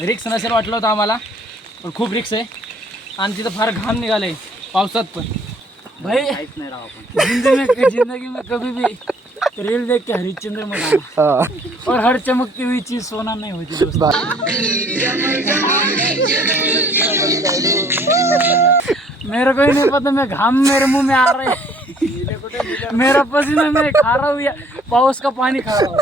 रिक्स नसेल वाटलं होतं आम्हाला, पण खूप रिक्स आहे आणि तिथं फार घाम निघालंय पावसात पण. भाई नाही राव आपण जिंदगी में कभी भी रील देख के हरिश्चंद्र में गाना और हर चमकती हुई चीज सोना नहीं होती दोस्तों. मेरे को ही नहीं पता, मैं घाम मेरे मुंह में आ रहा है, मेरा पसीना मैं खा रहा हूँ या पाऊस का पानी खा रहा हूँ.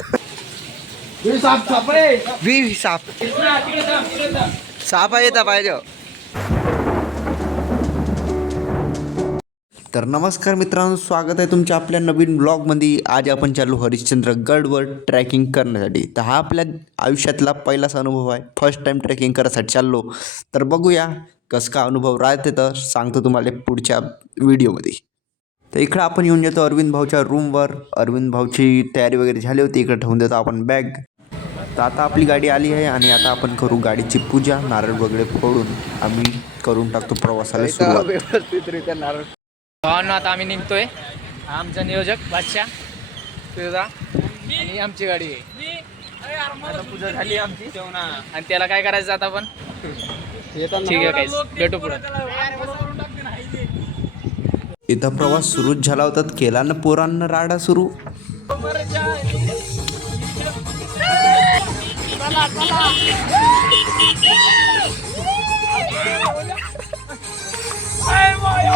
साप येता पाहिजे. तर नमस्कार मित्रांनो, स्वागत आहे तुमच्या आपल्या नवीन ब्लॉगमध्ये. आज आपण चालू हरिश्चंद्र गडवर ट्रॅकिंग करण्यासाठी. तर हा आपल्या आयुष्यातला पहिलाच अनुभव आहे, फर्स्ट टाइम ट्रॅकिंग करायसाठी चाललो. तर बघूया कसं का अनुभव राहते, तर सांगतो तुम्हाला पुढच्या व्हिडिओमध्ये. तर इकडं आपण येऊन जातो अरविंद भाऊच्या रूमवर. अरविंद भाऊची तयारी वगैरे झाली होती, इकडे ठेवून देतो आपण बॅग. तर आता आपली गाडी आली आहे आणि आता आपण करू गाडीची पूजा. नारळ वगैरे फोडून आम्ही करून टाकतो प्रवासाला सुरुवात. व्यवस्थितरित्या नारळ. भावांनो, आता आम्ही निघतोय. आमचा नियोजक बादशाह तुझा आणि आमची गाडी आहे. आता पूजा झाली आमची आणि त्याला काय करायचं आता आपण. ठीक आहे, काय भेटू पुढे. इथं प्रवास सुरूच झाला होता, केला ना पोरांना राडा सुरू.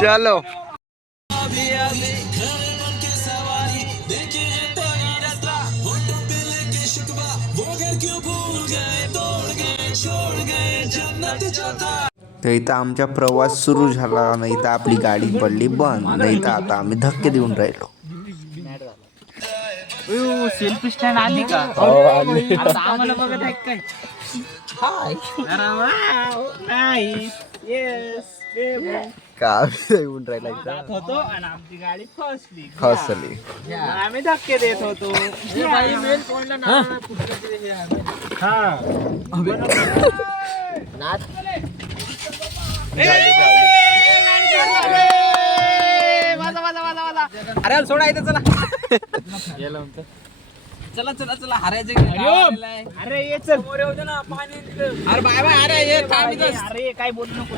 चलो तर इथं आमचा प्रवास सुरू झाला, नाही तर आपली गाडी पडली बंद, नाही तर आता आम्ही धक्के देऊन राहिलो. सेल्फी स्टँड आली का? आम्हाला बघत आहे काय? हाय का येऊन राहिला होतो आणि आमची गाडी फसली. खसली. आम्ही धक्के देत होतो. अरे सोडायचं. चला चला चला चला, हरायचं. अरे ये चल, ना पाणी. अरे बाय बाय. अरे ये अरे काय बोलू नको.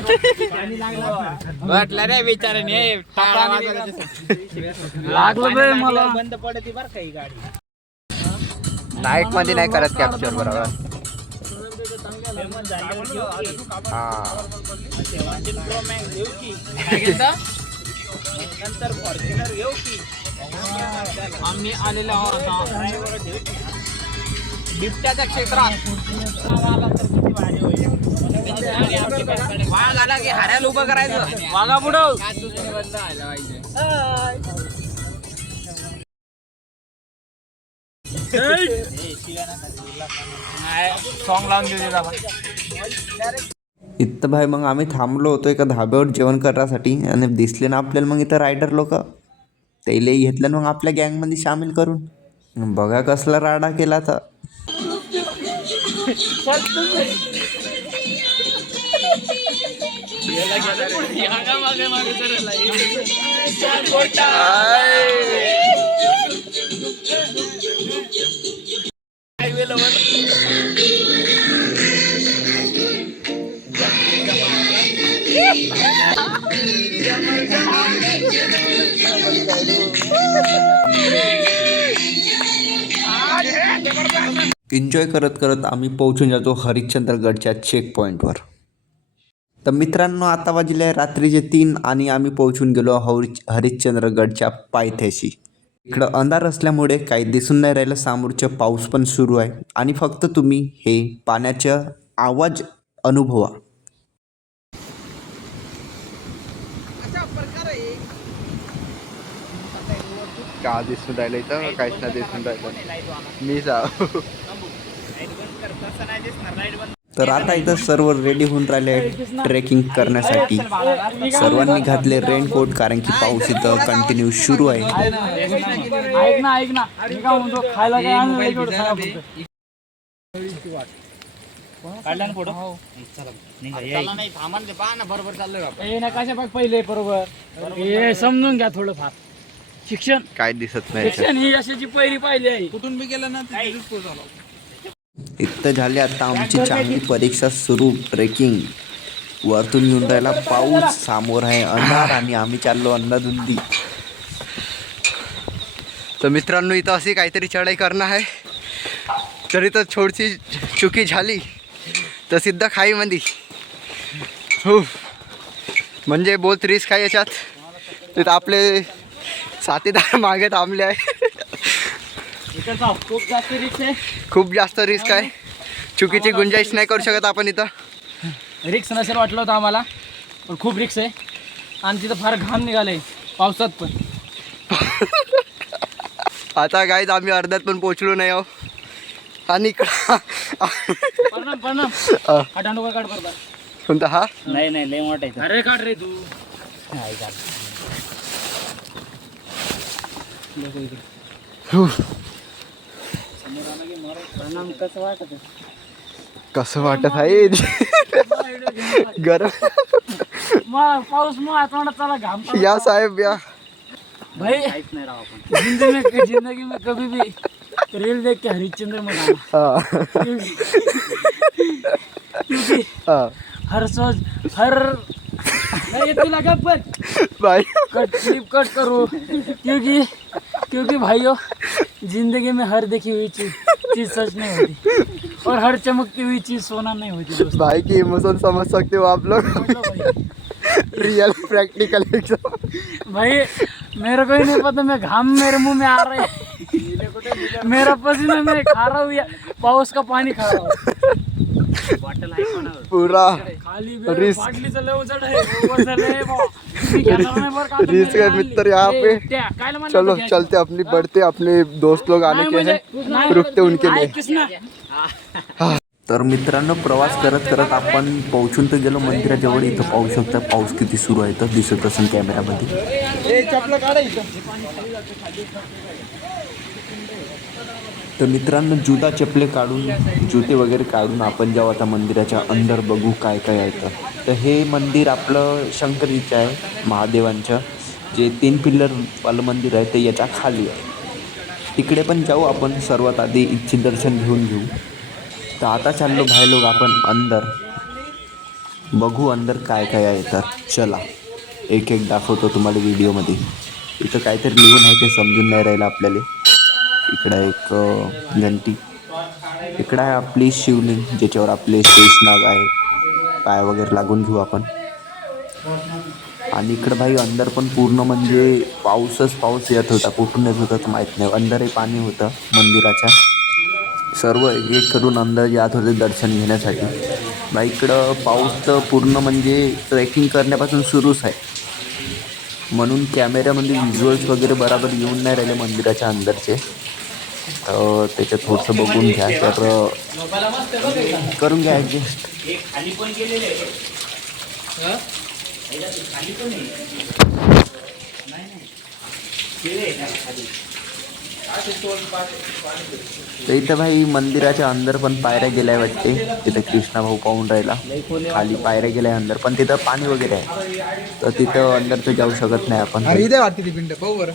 पाणी लागलं वाटलं रे विचाराने लागलं मला. बंद पडते बरं का ही गाडी. नाईट मध्ये नाही करत कॅप्चर बरोबर. नंतर फॉर्च्युनर घेऊ की आम्ही आलेलो आहोत बिबट्याच्या क्षेत्रात. वाघ आला की हाऱ्याला उभं करायचं. वाघा पुढं सॉंग लावून देऊ. इथं भाई मग आम्ही थांबलो होतो एका धाब्यावर जेवण करण्यासाठी आणि दिसले ना आपल्याला मग इथं रायडर लोक. त्याला घेतलं मग आपल्या गँगमध्ये सामील करून. बघा कसला राडा केला तर. एन्जॉय करत करत आम्ही पोहोचून जातो हरिश्चंद्रगडच्या चेक पॉईंटवर. तर मित्रांनो, आता वाजले रात्रीचे 3 आणि आम्ही पोहोचून गेलो हरिश्चंद्रगडच्या पायथ्याशी. इकडं अंधार असल्यामुळे काही दिसून नाही राहिलं. समोरचं पाऊस पण सुरू आहे आणि फक्त तुम्ही हे पाण्याचा आवाज अनुभवा. का दिसून राहिलं इथं? काहीच नाही दिसून राहिलं. मी जाऊ. तर आता इथं सर्व रेडी होऊन राहिले ट्रेकिंग करण्यासाठी. सर्वांनी घातले रेनकोट, कारण की पाऊस इथं कंटिन्यू सुरू आहे. ऐक ना मी काय म्हणतो, खायला काय आणलं काढला ना फोटो. नाही थांबा ना, बरोबर चाललोय. कशा पाक पहिले बरोबर. हे समजून घ्या थोडंफार. शिक्षण काय दिसत नाही याच्यात. शिक्षण ही यशाची पहिली पाहिली आहे. कुठून बी गेलं ना इथं झाली आता आमची चांगली परीक्षा सुरू. ट्रेकिंग वरतून येऊन राहिला पाऊस, समोर आहे अंधार आणि आम्ही चाललो अंधाधुंदी. तर मित्रांनो इथं अशी काहीतरी चढाई करणं आहे. तरी तर थोडीशी चुकी झाली तर सिद्ध खाईमध्ये हो, म्हणजे बहुत रिस्क आहे याच्यात. तिथं आपले साथीदार मागे थांबले आहे. इथं जाऊ, खूप जास्त रिक्स आहे. खूप जास्त रिस्क आहे. चुकीची गुंजाईश नाही करू शकत आपण इथं. रिक्स नसेल वाटलं होतं आम्हाला, पण खूप रिक्स आहे. आणि तिथं फार घाम निघालंय पावसात पण. आता गाईज आम्ही अर्ध्यात पण पोचलो नाही आहो. आणि प्रणाम प्रणाम. हा दांडू काढ बरोबर. कोणता हा? नाही नाही लय मोठा आहे. अरे काढ रे तू. प्रणाम. कसं वाटत कसं वाटत आहे गरम. पाऊस मग तोंडात चला घाम. या साहेब या. भाई जिंदगी में कभी भी रील देख के हरिश्चंद्र मनाना. हा. क्योंकि हा. हर सोच हर नहीं, तू लगा पर बाई कट क्लिप कट करो. क्योंकि भाइयों जिंदगी में हर देखी हुई चीज सच नहीं होती और हर चमकती हुई चीज सोना नहीं होती दोस्तों. भाई की इमोशन समझ सकते हो आप लोग. Real practical exam. भाई मेरे को ही नहीं पता, मैं घाम मेरे मुंह में आ रहा है. मेरा पसीना मैं खा रहा हूँ या पाऊस का पानी खा रहा हूँ. पूरा खाली रिस्क. बाटलीचं लय उचड आहे. वर झालंय बुवा. मी घेणार नाही बरं का आता. रिस्क है मित्र यहाँ पे. कायला म्हणलं चलो होतं घ्यायचं? चलते अपनी बढ़ते. अपने दोस्त लोग आने नाही के म्हणजे- हैं, नाही, रुकते उनके लिए. ऐकच ना. तर मित्रांनो प्रवास करत करत आपण पोहोचून तर गेलो मंदिराजवळ. इथं पाहू शकता पाऊस किती सुरू आहे. तर दिसत असेल कॅमेऱ्यामध्ये. तर मित्रांनो जुता चपले काढून जुते वगैरे काढून आपण जेव्हा आता मंदिराच्या अंदर बघू काय काय आहे. तर हे मंदिर आपलं शंकरीचं आहे, महादेवांचं. जे 3 पिल्लरवालं मंदिर आहे ते याच्या खाली आहे. तिकडे पण जाऊ आपण. सर्वात आधी इच्छित दर्शन घेऊ. तर आता चाललो भाई लोक आपण अंदर. बघू अंदर काय काय आहे. तर चला एक एक दाखवतो तुम्हाला व्हिडिओमध्ये. इथं काहीतरी लिहून आहे ते समजून नाही राहिलं आपल्याला. इकडं एक घंटी. इकडं आहे आपली शिवलिंग ज्याच्यावर आपले शेषनाग आहे. पाय वगैरे लागून घेऊ आपण. आणि इकडं भाई अंदर पण पूर्ण म्हणजे पाऊस येत होता. कुठून येत होता तर माहीत नाही. अंदरही पाणी होतं मंदिराच्या. सर्व एक करून अंदर जात होते दर्शन घेण्यासाठी. भाई इकडं पाऊस तर पूर्ण म्हणजे ट्रेकिंग करण्यापासून सुरूच आहे. म्हणून कॅमेऱ्यामध्ये व्हिज्युअल्स वगैरे बरोबर येऊन नाही राहिले मंदिराच्या अंदरचे. तर त्याच्यात थोडंसं बघून घ्या. तर करून घ्या ॲडजस्ट. तर इथं भाई मंदिराच्या अंदर पण पायऱ्या गेल्या वाटते. तिथं कृष्णा भाऊ पाहून राहिला. खाली पायऱ्या गेल्या अंदर पण तिथं पाणी वगैरे आहे. तर तिथं अंदर तर जाऊ शकत नाही आपण. इथे वाटते ती पिंड पाहू बरं.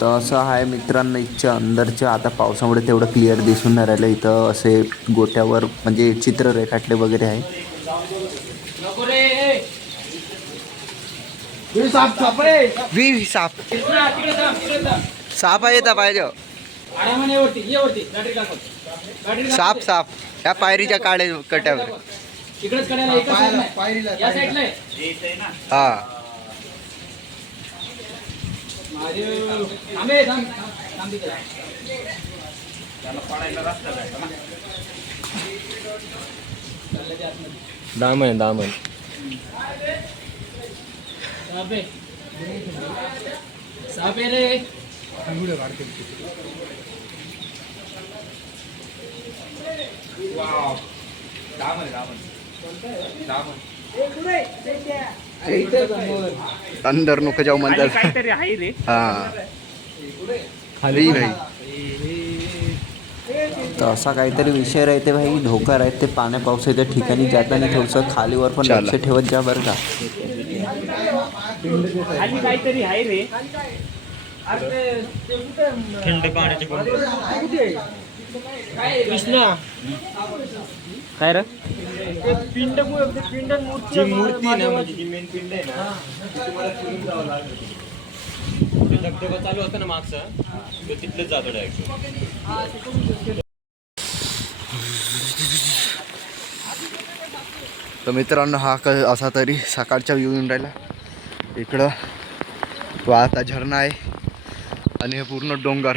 तर असं आहे मित्रांनो इथच्या अंदरच्या. आता पावसामुळे तेवढं क्लिअर दिसून नाही राहिलं. इथं असे गोट्यावर म्हणजे चित्र रेखाटले वगैरे आहे. साप आहे पाहिजे. साप या पायरीच्या काढे कट्यावर. इकडेच कड्याला एका साईडला आहे. या साईडला आहे. हा. दामन सापे रे. अंदर नको जाऊ म्हणतात. काहीतरी आहे रे. हा. खाली भाई तर असा काहीतरी विषय राहते भाई, धोका राहते पाण्या पावसाच्या ठिकाणी जाताना थोडंसं खालीवर पण चला. लक्ष ठेवत जा बरं का. खाली काहीतरी आहे रे. कृष्णा काय रे पिंड पिंड मूर्ती ना म्हणजे जी मेन पिंड आहे ना तुम्हाला फिरून जावं लागेल. धबधबा चालू होता ना मागचा तो तिथलेच जातो डायरेक्ट. तर मित्रांनो हा असा तरी सकाळचा व्ह्यू येऊन राहिला. इकडं वाहता झरणा आहे आणि हे पूर्ण डोंगर.